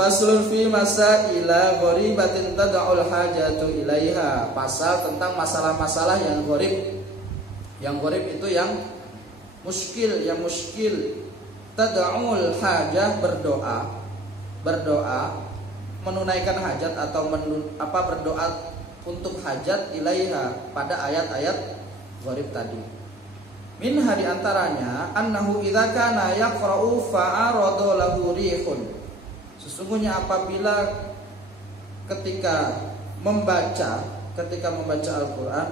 Faslun fi masaila ghoribatin tad'ul hajatu ilaiha. Pasal tentang masalah-masalah yang gharib. Yang gharib itu yang muskil, tad'ul hajah, berdoa menunaikan hajat atau berdoa untuk hajat ilaiha pada ayat-ayat gharib tadi. Min hari antaranya annahu idza kana yaqra'u fa'arada lahu rihun. Sesungguhnya apabila ketika membaca Al-Qur'an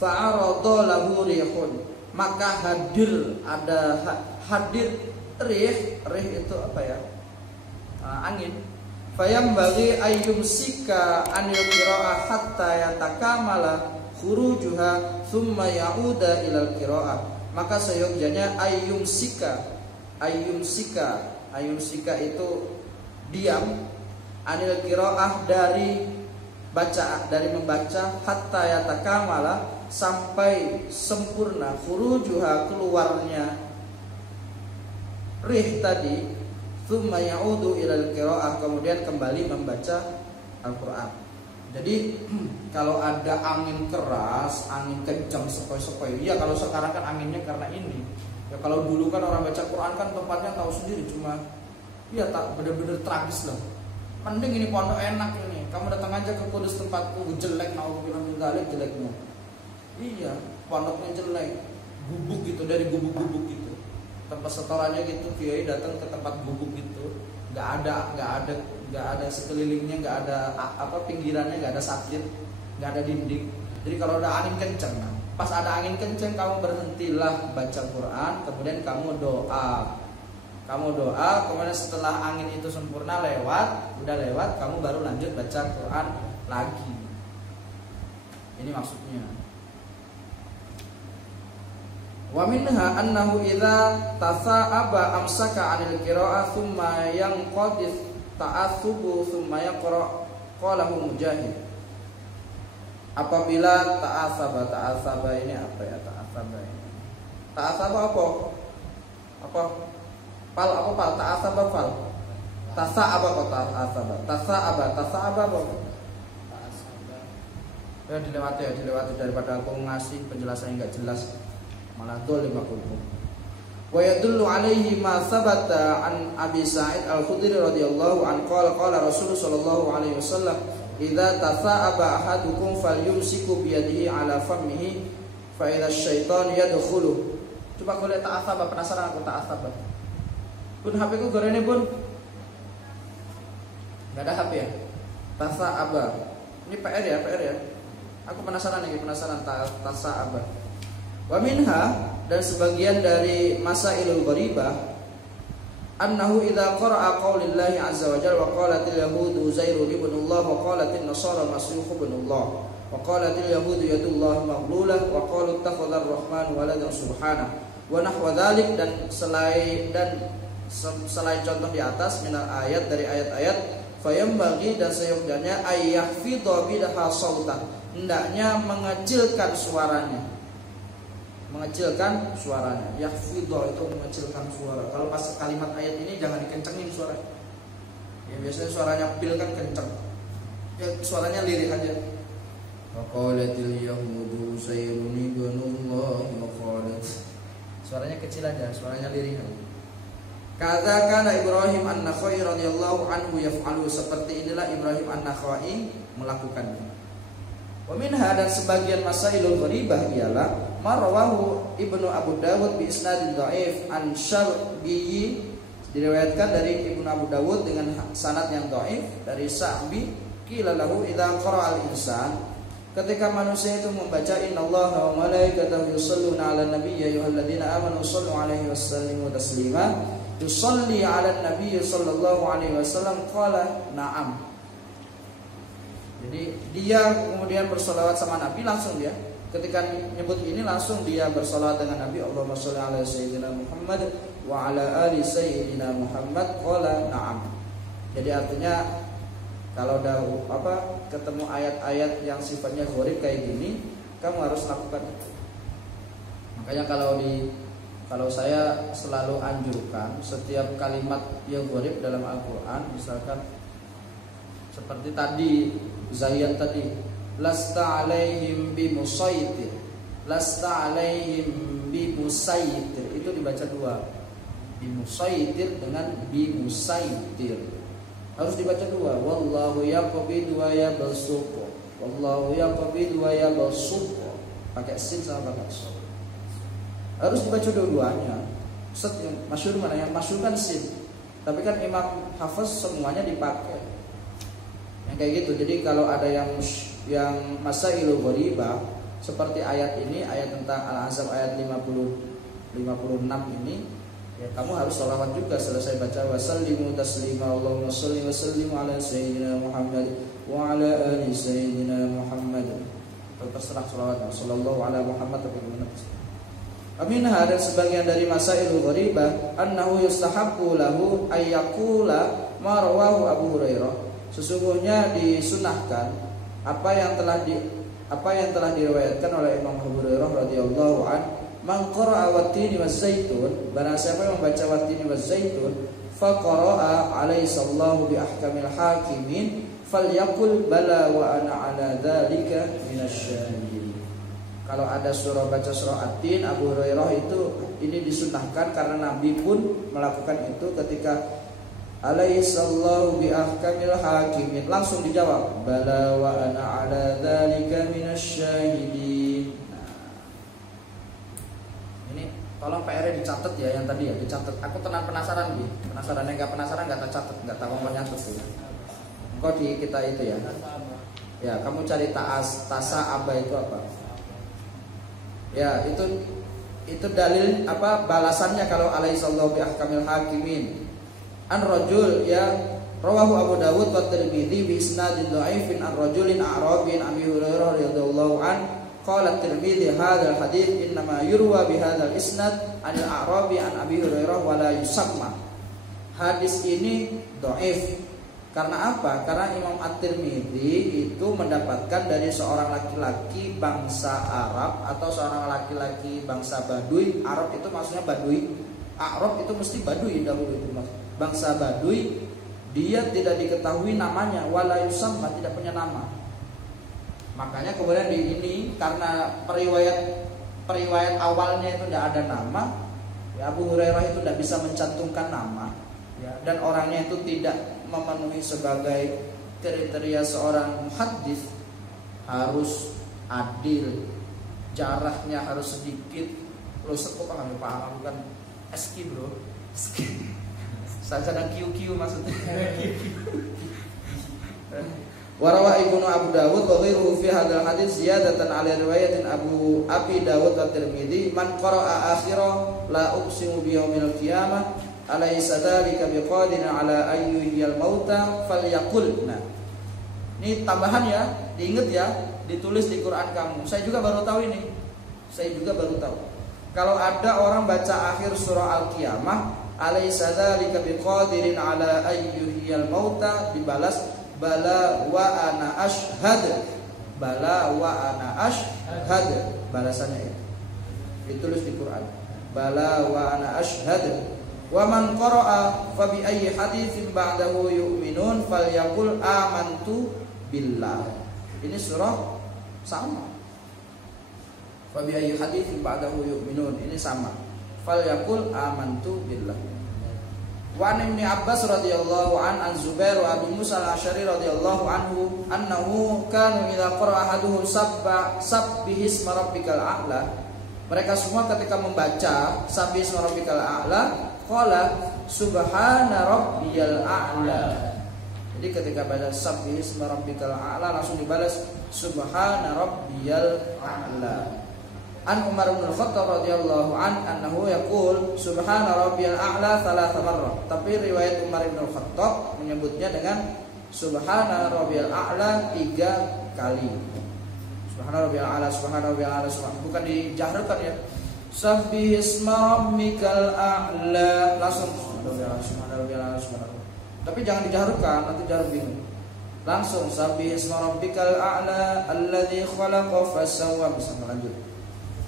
fa'arada lahu rihun, maka hadir rih itu apa ya? Angin. Fayam bagi ayyumsika anil qira'ah hatta yatakamala khurujuha thumma ya'uda ilal qira'ah. Maka seyogyanya ayyumsika itu diam, anil qira'ah dari membaca, hatta yatakamala sampai sempurna, khurujuha keluarnya rih tadi, thumma ya'udu ilal qira'ah, kemudian kembali membaca Al-Qur'an. Jadi kalau ada angin keras, angin kencang sepoi-sepoi, ya kalau sekarang kan anginnya karena ini. Ya kalau dulu kan orang baca Quran kan tempatnya tahu sendiri, cuma ya tak bener-bener tragis lah. Mending ini pondok enak ini. Kamu datang aja ke Kudus, tempatku jelek, naudzubillah min dzalik jeleknya. Iya, pondoknya jelek. Gubuk gitu, dari gubuk-gubuk gitu. Tempat setorannya gitu, kiai datang ke tempat gubuk gitu, nggak ada sekelilingnya, nggak ada pinggirannya, nggak ada sakit, nggak ada dinding. Jadi kalau ada angin kencang, pas ada angin kencang kamu berhentilah baca Quran, kemudian kamu doa, kemudian setelah angin itu sempurna udah lewat, kamu baru lanjut baca Quran lagi. Ini maksudnya. Wa minha annahu idza tasa'aba amsaka 'anil qira'ah thumma yanqadis ta'assubu thumma yaqra' qalahu Mujahid. Apabila ta'asaba ini apa ya? Ta'asaba apa? Pal ta'asaba fal. Tasa'aba kok ta'asaba. Tasa'aba apa? Ya dilewati daripada aku ngasih penjelasan yang enggak jelas. Malah dolim aku. Wa yadullu alaihi ma sabata an Abi Sa'id Al-Khudri radhiyallahu an qala Rasulullah sallallahu alaihi wasallam idza tasa'aba ahadukum falyumsiku bi yadihi ala fammihi fa idza syaitan yadkhulu. Coba kau lihat ta'asaba, penasaran aku ta'asaba. Pun HP ku gorene pun enggak ada HP ya? Tasa'aba. Ini PR ya. Aku penasaran tasa'aba. Wa minha, dan sebagian dari masailul gharibah annahu idza qara'a qaulillahi azza wa jalla wa qalatil yahudu Uzairu ibnullah wa qalatin nasara Masih ibnullah wa qalatil yahudu yadullahi maghlulah wa qalu ittakhadhar rahman waladan subhanahu wa nahwa dzalik, dan selain contoh di atas minal ayat, dari ayat-ayat, fayambaghi, dan seyogyanya ayyahfidha bidaha sautan, hendaknya mengecilkan suaranya. Yahfidho itu mengecilkan suara. Kalau pas kalimat ayat ini jangan dikencengin suara. Ya biasanya suaranya pil kan kenceng. Ya suaranya lirih aja. Wa qalatil yahudu Uzairun ibnullah wa qalat. Suaranya kecil aja, suaranya lirih aja. Kadza kana Ibrahim An-Nakhai radhiyallahu anhu yaf'alu, seperti inilah Ibrahim An-Nakhai melakukannya. Wa minha, dan sebagian masailul gharibah ialah marwahu Ibnu Abu Dawud bi isnadin dhaif an Syarbi, diriwayatkan dari Ibnu Abu Dawud dengan sanad yang dhaif dari Sya'bi, qila lahu idza qara'a al-insan, ketika manusia itu membaca innallaha wa malaikatahu yusholluna 'alan nabiy ya ayyuhalladzina amanu shallu 'alaihi wasallimu taslima, yusolli 'alan nabiy sallallahu alaihi wasallam, qala na'am. Jadi dia kemudian bersolawat sama Nabi, langsung dia ketika nyebut ini langsung dia bersolawat dengan Nabi, Allahumma sholli ala sayyidina Muhammad wa ala ali sayyidina Muhammad, qala na'am. Jadi artinya kalau udah ketemu ayat-ayat yang sifatnya gharib kayak gini, kamu harus lakukan itu. Makanya kalau saya selalu anjurkan setiap kalimat yang gharib dalam Al-Qur'an, misalkan Seperti tadi Zayyad tadi, lasta alaihim bimusaitir, lasta alaihim bimusaitir, itu dibaca dua, bimusaitir dengan bimusaitir, harus dibaca dua. Wallahu yaqbidu wa yabsutu, wallahu yaqbidu wa yabsutu, pakai sin sama pakai so, harus dibaca dua-duanya. Masyhur mana yang masyhur kan sin, tapi kan Imam Hafiz semuanya dipakai yang kayak gitu. Jadi kalau ada yang masailul gharibah seperti ayat ini, ayat tentang Al-Ahzab ayat 56 ini, ya kamu harus sholawat juga selesai baca wasallimu taslima, Allahumma sholli wa sallim ala sayyidina Muhammad wa ala ali sayyidina Muhammad. Terserah sholawat sallallahu ala Muhammad tapi gimana. Aminha, dan sebagian dari masailul gharibah annahu yustahabbu lahu ayyaqula ma rawahu Abu Hurairah. Sesungguhnya disunahkan apa yang telah diriwayatkan oleh Imam Abu Hurairah radhiyallahu an, man qara'a wat-tini waz-zaitun, barang siapa yang membaca wat-tini waz-zaitun fa qara'a alaysa Allahu bi ahkamil hakimin falyaqul bala wa ana ala dzalika minasyahidin. Kalau ada baca surah At-Tin, Abu Hurairah itu ini disunahkan karena Nabi pun melakukan itu ketika alaihissallahu bi ahkamil hakimin, langsung dijawab bala wa ana ala dzalika minasyahidin. Nah, ini tolong PR-nya dicatat ya, yang tadi ya dicatat. Aku penasaran nih, penasaran, enggak penasaran enggak tercatat, enggak tahu mau nyatet ya. Engkau di kita itu ya. Ya, kamu cari tasa aba itu apa? Ya, itu dalil apa balasannya kalau alaihissallahu bi ahkamil hakimin. An rajul ya rawahu Abu Dawud wa Tirmidzi bi isnadin dhaifin an rajulin a'rabin Abi Hurairah radhiyallahu an qala Tirmidzi hadzal hadits innama yurwa bi hadzal isnad anil a'rabi an Abi Hurairah wa la yusamma. Hadis ini dhaif. Karena apa? Karena Imam At-Tirmidzi itu mendapatkan dari seorang laki-laki bangsa Arab atau seorang laki-laki bangsa Baduy. Arab itu maksudnya Baduy. Arab itu mesti Baduy dahulu itu mas. Bangsa Baduy, dia tidak diketahui namanya, wala yusamma, tidak punya nama. Makanya kemudian di ini karena periwayat awalnya itu tidak ada nama, ya Abu Hurairah itu tidak bisa mencantumkan nama, ya, dan orangnya itu tidak memenuhi sebagai kriteria seorang muhaddits, harus adil, jarahnya harus sedikit. Lo sekop kan paham bukan eski bro, eski. Sadang QQ maksudnya. Warawa Ibnu Abu Dawud wa ghairuhu fi hadzal hadits ziyadatan ala riwayatin Abi Dawud wa Tirmidzi man qara'a akhira la uqsimu bi yaumil qiyamah alaysa dzalika biqadirin ala ayyuhil mauta falyaqul. Nah, ini tambahan ya, diingat ya, ditulis di Quran kamu. Saya juga baru tahu ini. Kalau ada orang baca akhir surah Al-Qiyamah, alaysa dzalika biqadirin ala ayyuhil mauta, dibalas bala wa ana ashhad. Bala wa ana ashhad. Balasannya itu ditulis di Quran. Bala wa ana ashhad. Wa man qara'a fa bi ayyi haditsin ba'dahu yu'minun falyaqul amantu billah. Ini surah sama. Fa bi ayyi haditsin ba'dahu yu'minun, ini sama. Falyaqul amantu billah. Wa an Ibnu Abbas radhiyallahu an Zubair wa Abu Musa al-Asy'ari radhiyallahu anhu annahu kanu idza qara'a ahaduhum sabbihisma rabbikal a'la. Mereka semua ketika membaca sabbihisma rabbikal a'la qala subhana rabbiyal a'la. Jadi ketika baca sabbihisma rabbikal a'la langsung dibalas subhana rabbiyal a'la. An Umar bin Khattab radhiyallahu anhu yaqul subhana rabbiyal a'la 3 marrah. Tapi riwayat Umar bin Khattab menyebutnya dengan subhana rabbiyal a'la 3 kali. Subhana rabbiyal a'la, subhana rabbiyal a'la, bukan dijaharkan ya. Sabbihisma rabbikal a'la, langsung subhana rabbiyal a'la, subhana. Tapi jangan dijaharkan, nanti jahar bingung. Langsung sabbihisma rabbikal a'la alladzi khalaqa fasawwa. Bisa lanjut.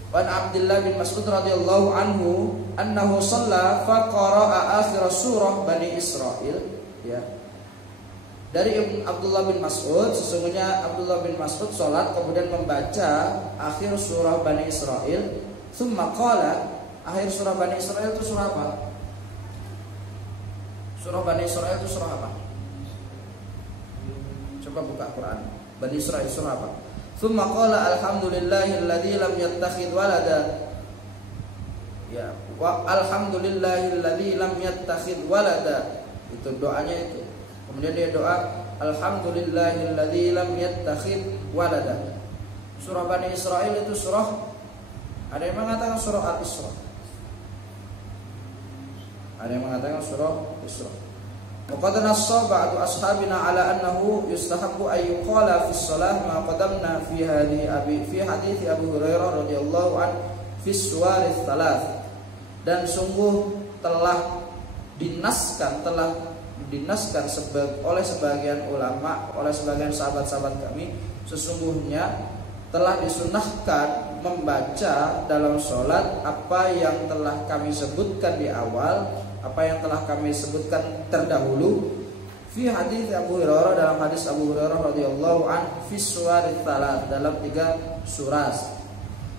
Wa Abdullah bin Mas'ud radhiyallahu anhu annahu shalla fa qara'a akhir surah Bani Israil, ya. Dari Abdullah bin Mas'ud, sesungguhnya Abdullah bin Mas'ud sholat kemudian membaca akhir surah Bani Israil. Tsumma qala, akhir surah Bani Israil itu surah apa? Surah Bani Israil itu surah apa? Coba buka Quran. Bani Israil surah apa? Tsumma qala alhamdulillahilladzi lam yattakhidz walada. Ya, wa alhamdulillahilladzi lam yattakhidz walada. Itu doanya itu. Kemudian dia doa alhamdulillahilladzi lam yattakhidz walada. Surah Bani Israil itu surah, ada yang mengatakan surah Al-Isra. Ada yang mengatakan surah Isra. Wa qad nassa ba'du ashabina ala annahu yustahabbu ay yuqala fi shalah ma qadamna fi hadits Abu Hurairah radhiyallahu an fi suwarith thalath. Dan sungguh telah dinaskan oleh sebagian ulama, oleh sebagian sahabat-sahabat kami, sesungguhnya telah disunahkan membaca dalam sholat apa yang telah kami sebutkan di awal, apa yang telah kami sebutkan terdahulu fi hadits Abu Hurairah, dalam hadis Abu Hurairah radhiyallahu an fi suwarith thalath, dalam 3 surah.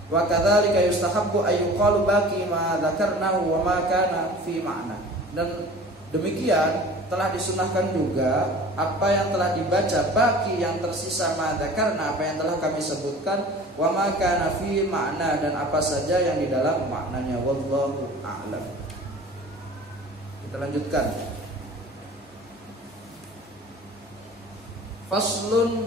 Wa kadzalika yustahabbu ay yuqalu baqi ma dzakarnahu wa ma kana fi ma'na. Dan demikian telah disunahkan juga apa yang telah dibaca, baki yang tersisa mada, karena apa yang telah kami sebutkan, wa ma kana fi makna, dan apa saja yang di dalam maknanya. Wallahu a'lam. Kita lanjutkan. Faslun